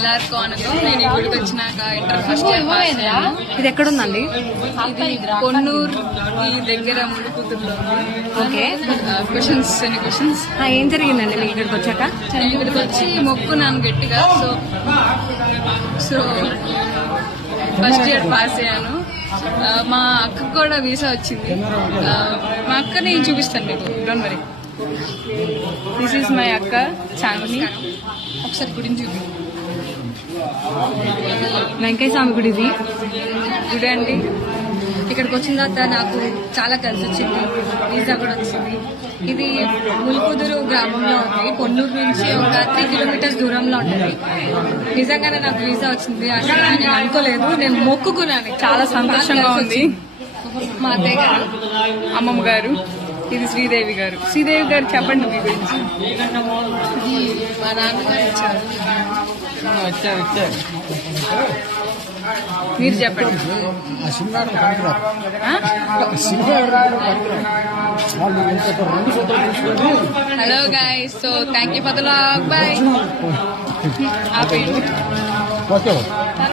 ಎಲ್ಲರಿಗೂ వనకం. నేను ఈ గుడికి వచ్చినాక ఇంటర్ ఫస్ట్ ఇయర్ పాస్ అయ్యాను. ఇది ఎక్కడుందండి? ఇది పొన్నూరు ఈ దగ్గర ముడుకుతుందో. ఓకే, క్వశ్చన్స్ ఎన్ని క్వశ్చన్స్. ఏం జరిగిందండి మీ ఇక్కడికి వచ్చాక? నేను ఇక్కడికి వచ్చి మొక్కున్నాను గట్టిగా. సో ఫస్ట్ ఇయర్ పాస్ అయ్యాను. మా అక్కకు కూడా వీసా వచ్చింది. మా అక్కని చూపిస్తాను మీకు, don't worry. This is my అక్క చాందిని. ఒకసారి గురించి చూపి. వెంకయ్య స్వామి గుడి ఇది. గుడి అండి. ఇక్కడికి వచ్చిన తర్వాత నాకు చాలా కలిసి వచ్చింది, వీసా కూడా వచ్చింది. ఇది ముల్కుదురు గ్రామంలో ఉంది, పొన్నూరు నుంచి ఒక 3 కిలోమీటర్స్ దూరంలో ఉంటుంది. నిజంగానే నాకు వీసా వచ్చింది అసలు నేను అనుకోలేదు. నేను మొక్కుకున్నాను, చాలా సంతోషంగా ఉంది. మా అత్తయ్య గారు, అమ్మమ్మ గారు, ఇది శ్రీదేవి గారు. శ్రీదేవి గారు చెప్పండి మీ గురించి. మా నాన్నగారు ఇచ్చారు. మీరు చెప్పండి. Hello guys, so thank you for the log. Bye. ఆపేయండి.